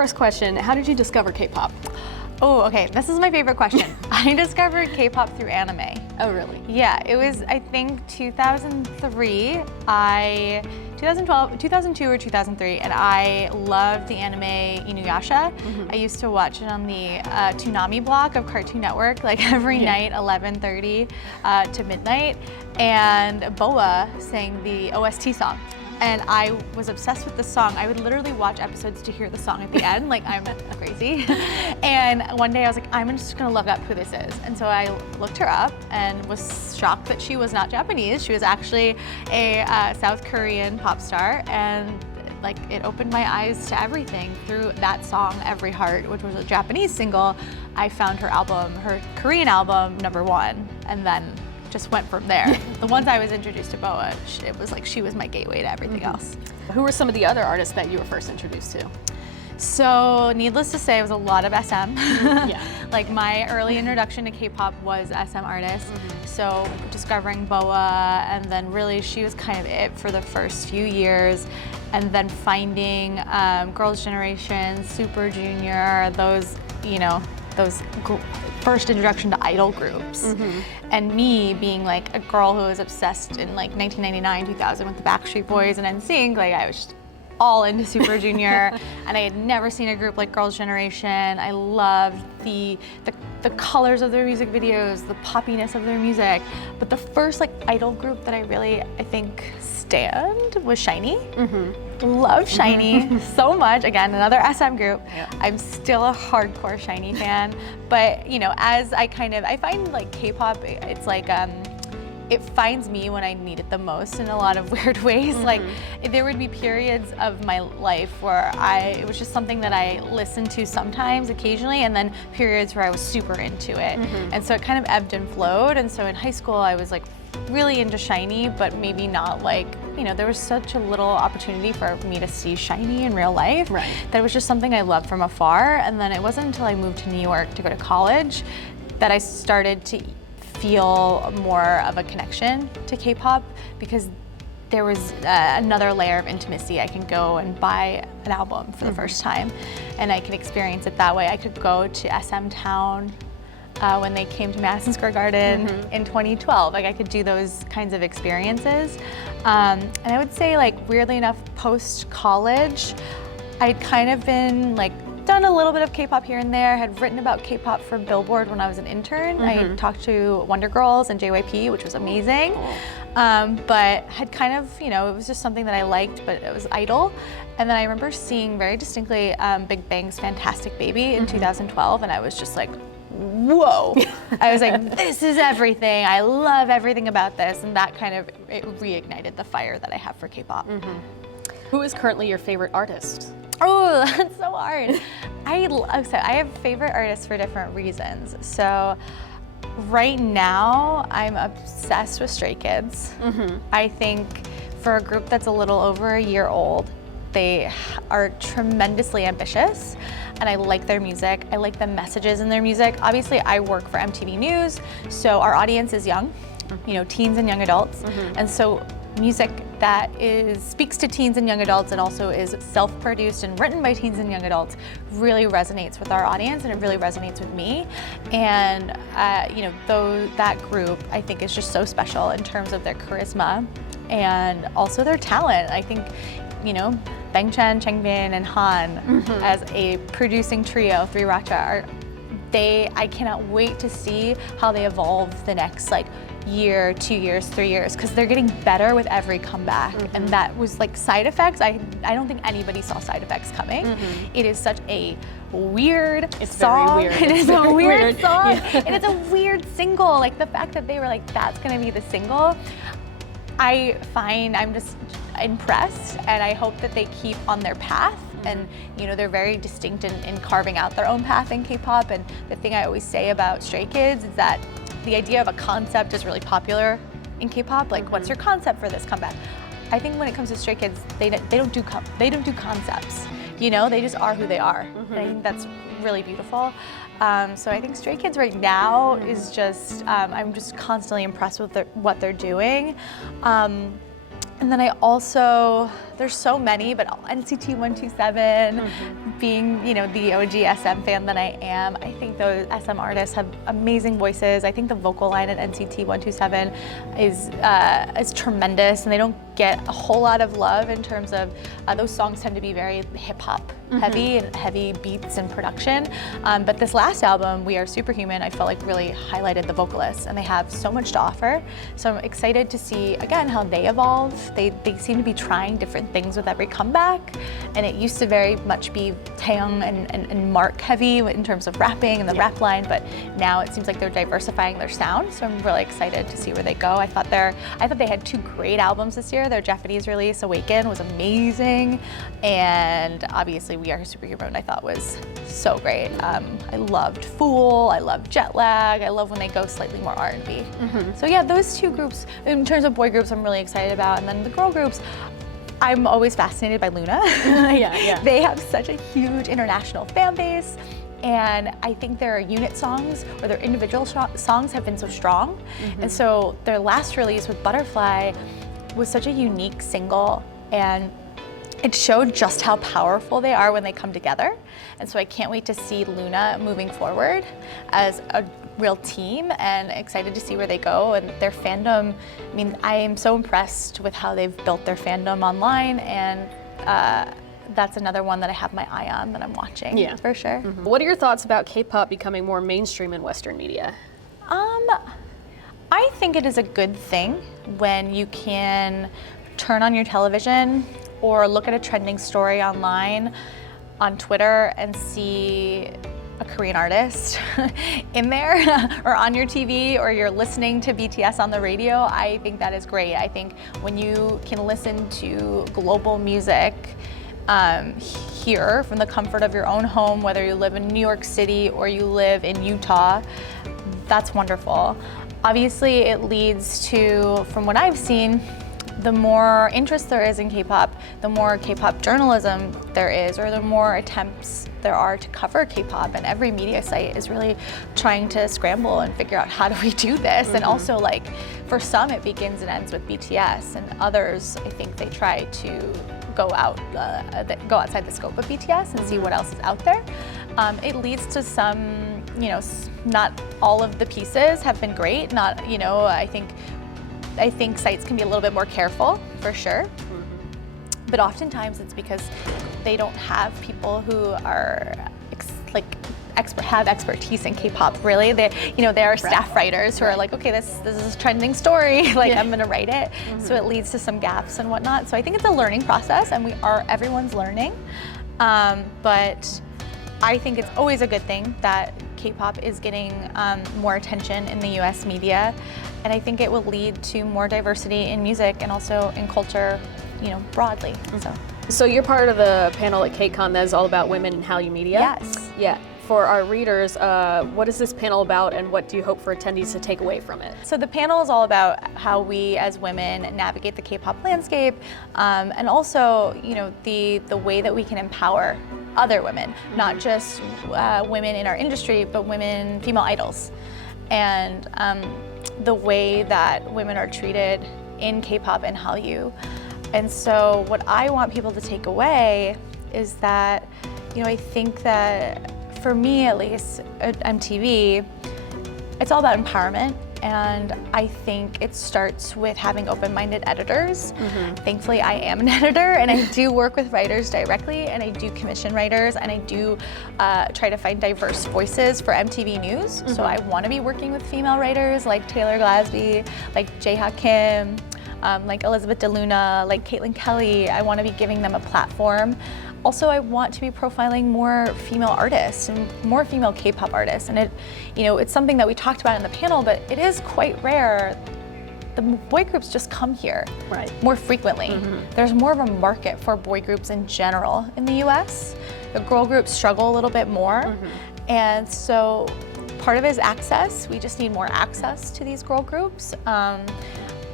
first question, how did you discover K-pop? Oh, okay, this is my favorite question. I discovered K-pop through anime. Oh, really? Yeah, it was, I think, 2003. 2002 or 2003, and I loved the anime Inuyasha. I used to watch it on the Toonami block of Cartoon Network, like every night, 11:30 to midnight. And BoA sang the OST song. And I was obsessed with the song. I would literally watch episodes to hear the song at the end, like I'm crazy. And one day I was like, I'm just gonna look up who this is. And so I looked her up and was shocked that she was not Japanese. She was actually a South Korean pop star. And like it opened my eyes to everything through that song, Every Heart, which was a Japanese single. I found her album, her Korean album, #1, and then just went from there. The ones I was introduced to BoA, it was like she was my gateway to everything else. Who were some of the other artists that you were first introduced to? So needless to say, it was a lot of SM. Like my early introduction to K-pop was SM artists. So discovering BoA, and then really she was kind of it for the first few years. And then finding Girls' Generation, Super Junior, those, you know, those first introduction to idol groups. And me being like a girl who was obsessed in like 1999, 2000 with the Backstreet Boys and NSYNC, like I was just all into Super Junior, and I had never seen a group like Girls' Generation. I loved the colors of their music videos, the poppiness of their music. But the first like idol group that I really, I think, stand was SHINee. Love SHINee so much. Again, another SM group. I'm still a hardcore SHINee fan. But you know, as I find like K-pop, it's like it finds me when I need it the most in a lot of weird ways. Like there would be periods of my life where it was just something that I listened to sometimes, occasionally, and then periods where I was super into it. And so it kind of ebbed and flowed. And so in high school, I was like really into SHINee, but maybe not like, you know, there was such a little opportunity for me to see SHINee in real life that it was just something I loved from afar. And then it wasn't until I moved to New York to go to college that I started to feel more of a connection to K-pop, because there was another layer of intimacy. I can go and buy an album for the first time, and I could experience it that way. I could go to SM Town when they came to Madison Square Garden in 2012. Like I could do those kinds of experiences. And I would say, like, weirdly enough, post-college, I'd kind of been like done a little bit of K-pop here and there, had written about K-pop for Billboard when I was an intern. I talked to Wonder Girls and JYP, which was amazing. But had kind of, you know, it was just something that I liked, but it was idle. And then I remember seeing very distinctly Big Bang's Fantastic Baby in 2012, and I was just like, whoa. I was like, this is everything. I love everything about this. And that kind of, it reignited the fire that I have for K-pop. Who is currently your favorite artist? Oh, that's so hard. I have favorite artists for different reasons. So right now, I'm obsessed with Stray Kids. I think for a group that's a little over a year old, they are tremendously ambitious, and I like their music. I like the messages in their music. Obviously, I work for MTV News, so our audience is young, you know, teens and young adults. And so music that speaks to teens and young adults and also is self-produced and written by teens and young adults really resonates with our audience, and it really resonates with me. And you know, that group I think is just so special in terms of their charisma and also their talent. I think, you know, Bangchan, Changbin, and Han as a producing trio, Three Racha, I cannot wait to see how they evolve the next like year, 2 years, 3 years, because they're getting better with every comeback. And that was like Side Effects. I don't think anybody saw Side Effects coming. It is such a weird song. Very weird. It is a weird song. And it's a weird single. Like the fact that they were like, that's gonna be the single, I'm just impressed, and I hope that they keep on their path. And you know, they're very distinct in carving out their own path in K-pop. And the thing I always say about Stray Kids is that the idea of a concept is really popular in K-pop. Like, what's your concept for this comeback? I think when it comes to Stray Kids, they don't do concepts. You know, they just are who they are. And I think that's really beautiful. So I think Stray Kids right now is just, I'm just constantly impressed with what they're doing. And then I also there's so many, but NCT 127, being, you know, the OG SM fan that I am, I think those SM artists have amazing voices. I think the vocal line at NCT 127 is tremendous, and they don't get a whole lot of love in terms of those songs tend to be very hip hop heavy and heavy beats and production. But this last album, We Are Superhuman, I felt like really highlighted the vocalists, and they have so much to offer. So I'm excited to see, again, how they evolve. They seem to be trying different things with every comeback, and it used to very much be Taeyong and Mark heavy in terms of rapping and the rap line, but now it seems like they're diversifying their sound, so I'm really excited to see where they go. I thought they had 2 great albums this year. Their Japanese release, Awaken, was amazing, and obviously We Are Superhuman I thought was so great. I loved Fool, I loved Jet Lag, I love when they go slightly more R&B. So yeah, those 2 groups, in terms of boy groups, I'm really excited about, and then the girl groups, I'm always fascinated by Luna. They have such a huge international fan base, and I think their unit songs or their individual songs have been so strong. And so their last release with Butterfly was such a unique single, and it showed just how powerful they are when they come together. And so I can't wait to see Luna moving forward as a real team, and excited to see where they go. And their fandom, I mean, I am so impressed with how they've built their fandom online, and that's another one that I have my eye on that I'm watching, for sure. What are your thoughts about K-pop becoming more mainstream in Western media? I think it is a good thing when you can turn on your television or look at a trending story online on Twitter and see a Korean artist in there or on your TV, or you're listening to BTS on the radio. I think that is great. I think when you can listen to global music here from the comfort of your own home, whether you live in New York City or you live in Utah, that's wonderful. Obviously, it leads to, from what I've seen, the more interest there is in K-pop, the more K-pop journalism there is, or the more attempts there are to cover K-pop, and every media site is really trying to scramble and figure out how do we do this. And also, like, for some it begins and ends with BTS, and others, I think they try to go outside the scope of BTS and see what else is out there. It leads to some, you know, not all of the pieces have been great. Not, you know, I think sites can be a little bit more careful, for sure. But oftentimes it's because they don't have people who are have expertise in K-pop. Really, there are staff writers who are like, okay, this is a trending story. Like, I'm gonna write it. So it leads to some gaps and whatnot. So I think it's a learning process, and everyone's learning. But I think it's always a good thing that K-pop is getting more attention in the U.S. media, and I think it will lead to more diversity in music and also in culture, you know, broadly. So you're part of the panel at KCON that is all about women in Hallyu media? Yes. Yeah. For our readers, what is this panel about, and what do you hope for attendees to take away from it? So the panel is all about how we as women navigate the K-pop landscape, and also, you know, the way that we can empower other women, not just women in our industry, but female idols, and the way that women are treated in K-pop and Hallyu. And so what I want people to take away is that, you know, I think that, for me at least, at MTV, it's all about empowerment. And I think it starts with having open-minded editors. Thankfully, I am an editor, and I do work with writers directly, and I do commission writers, and I do try to find diverse voices for MTV News. So I want to be working with female writers like Taylor Glasby, like Jaeha Kim, like Elizabeth DeLuna, like Caitlin Kelly. I want to be giving them a platform. Also, I want to be profiling more female artists and more female K-pop artists. And it's something that we talked about in the panel, but it is quite rare. The boy groups just come here more frequently. There's more of a market for boy groups in general in the US. The girl groups struggle a little bit more. And so part of it is access. We just need more access to these girl groups.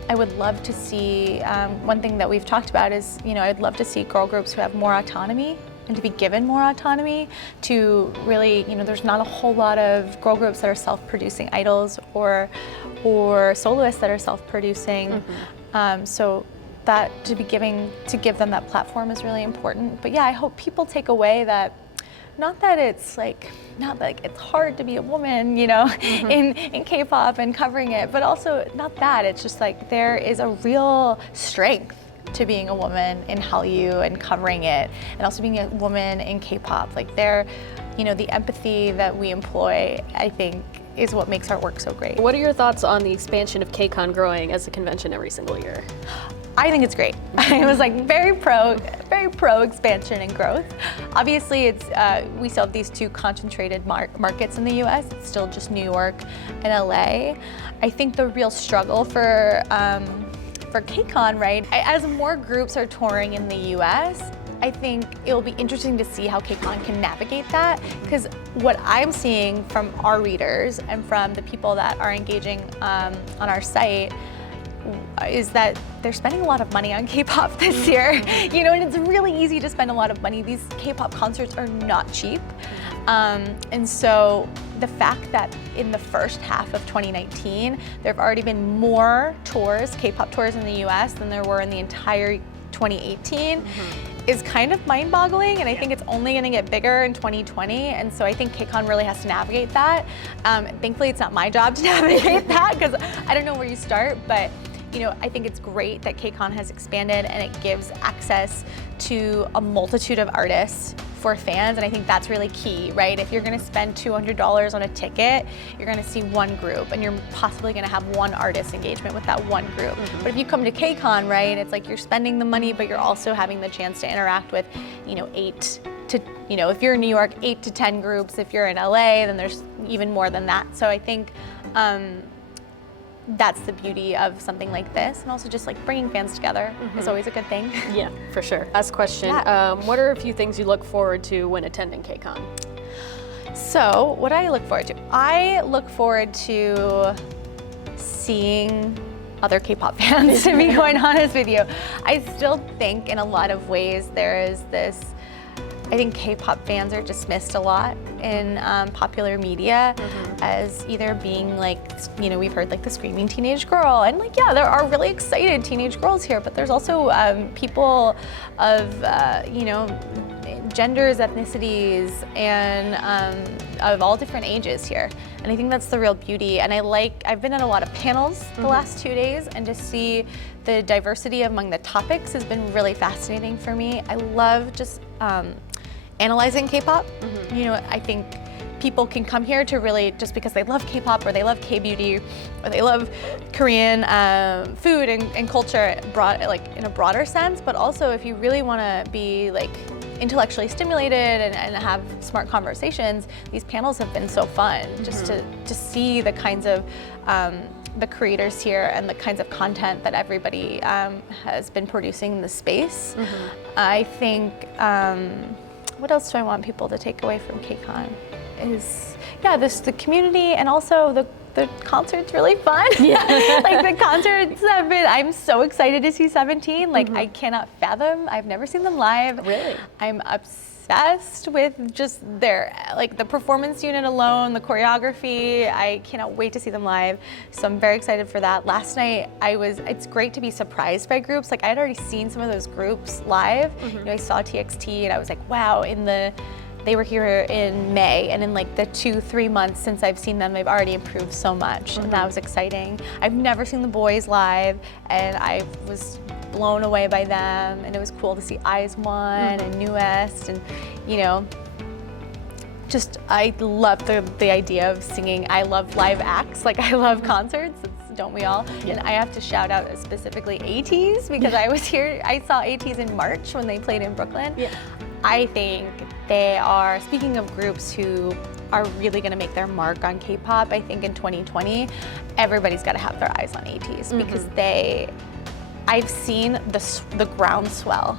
I would love to see, one thing that we've talked about is, I'd love to see girl groups who have more autonomy and to be given more autonomy to really, there's not a whole lot of girl groups that are self-producing idols or soloists that are self-producing. So that to give them that platform is really important. But yeah, I hope people take away that, not that it's hard to be a woman, you know, in K-pop and covering it, but also not that, it's just like there is a real strength to being a woman in Hallyu and covering it, and also being a woman in K-pop. Like you know, the empathy that we employ, I think, is what makes our work so great. What are your thoughts on the expansion of KCON growing as a convention every single year? I think it's great. I was like very pro expansion and growth. Obviously, we still have these two concentrated markets in the U.S. It's still just New York and LA. I think the real struggle for KCON, right? As more groups are touring in the U.S., I think it'll be interesting to see how KCON can navigate that, because what I'm seeing from our readers and from the people that are engaging on our site is that they're spending a lot of money on K-pop this year. You know, and it's really easy to spend a lot of money. These K-pop concerts are not cheap. And so the fact that in the first half of 2019, there have already been more tours, K-pop tours in the US than there were in the entire 2018 is kind of mind-boggling, and I think it's only going to get bigger in 2020, and so I think KCON really has to navigate that. Thankfully, it's not my job to navigate that, because I don't know where you start, but you know, I think it's great that KCON has expanded and it gives access to a multitude of artists for fans, and I think that's really key, right? If you're gonna spend $200 on a ticket, you're gonna see one group, and you're possibly gonna have one artist engagement with that one group. But if you come to KCON, right, it's like you're spending the money, but you're also having the chance to interact with, you know, if you're in New York, 8 to 10 groups. If you're in LA, then there's even more than that. So I think that's the beauty of something like this, and also just like bringing fans together is always a good thing. Yeah, for sure. Last question, what are a few things you look forward to when attending KCON? So what do I look forward to? I look forward to seeing other K-pop fans, to be quite honest with you. I still think in a lot of ways there is this, I think K-pop fans are dismissed a lot in popular media as either being like, you know, we've heard like the screaming teenage girl, and like, yeah, there are really excited teenage girls here, but there's also people of, you know, genders, ethnicities, and of all different ages here. And I think that's the real beauty. And I've been at a lot of panels the last 2 days, and to see the diversity among the topics has been really fascinating for me. I love just analyzing K-pop. You know, I think people can come here to really, just because they love K-pop or they love K-beauty or they love Korean food and culture, like in a broader sense, but also if you really want to be like intellectually stimulated and have smart conversations, these panels have been so fun, just to see the kinds of the creators here and the kinds of content that everybody has been producing in the space. I think, what else do I want people to take away from KCON is, yeah, the community, and also the concert's really fun. Like the concerts have been, I'm so excited to see 17. Like I cannot fathom, I've never seen them live. Really? I'm obsessed with just like the performance unit alone, the choreography. I cannot wait to see them live. So I'm very excited for that. Last night it's great to be surprised by groups. Like I had already seen some of those groups live. You know, I saw TXT and I was like, wow, they were here in May, and in like the 2-3 months since I've seen them, they've already improved so much, and that was exciting. I've never seen the boys live, and I was blown away by them, and it was cool to see Eyes One and Newest, and you know, just I love the idea of singing. I love live acts, like I love concerts. Don't we all? And I have to shout out specifically ATEEZ, because I was here, I saw ATEEZ in March when they played in Brooklyn. I think they are, speaking of groups who are really gonna make their mark on K-pop, I think in 2020, everybody's gotta have their eyes on ATEEZ, because I've seen the groundswell.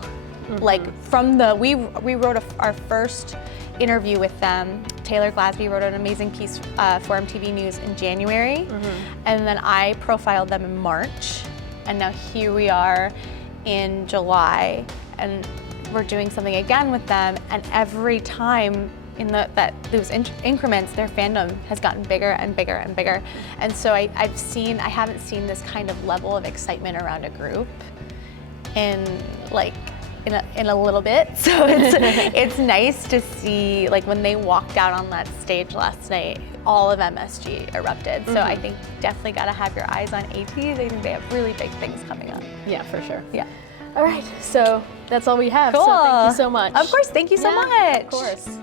Like from we wrote our first interview with them. Taylor Glasby wrote an amazing piece for MTV News in January, and then I profiled them in March, and now here we are in July, and we're doing something again with them, and every time in those increments, their fandom has gotten bigger and bigger and bigger. And so I haven't seen this kind of level of excitement around a group in like in a little bit. So it's nice to see, like when they walked out on that stage last night, all of MSG erupted. So I think definitely got to have your eyes on ATEEZ. I think they have really big things coming up. Yeah, for sure. Yeah. All right, so that's all we have. Cool. So thank you so much. Of course, thank you so much. Of course.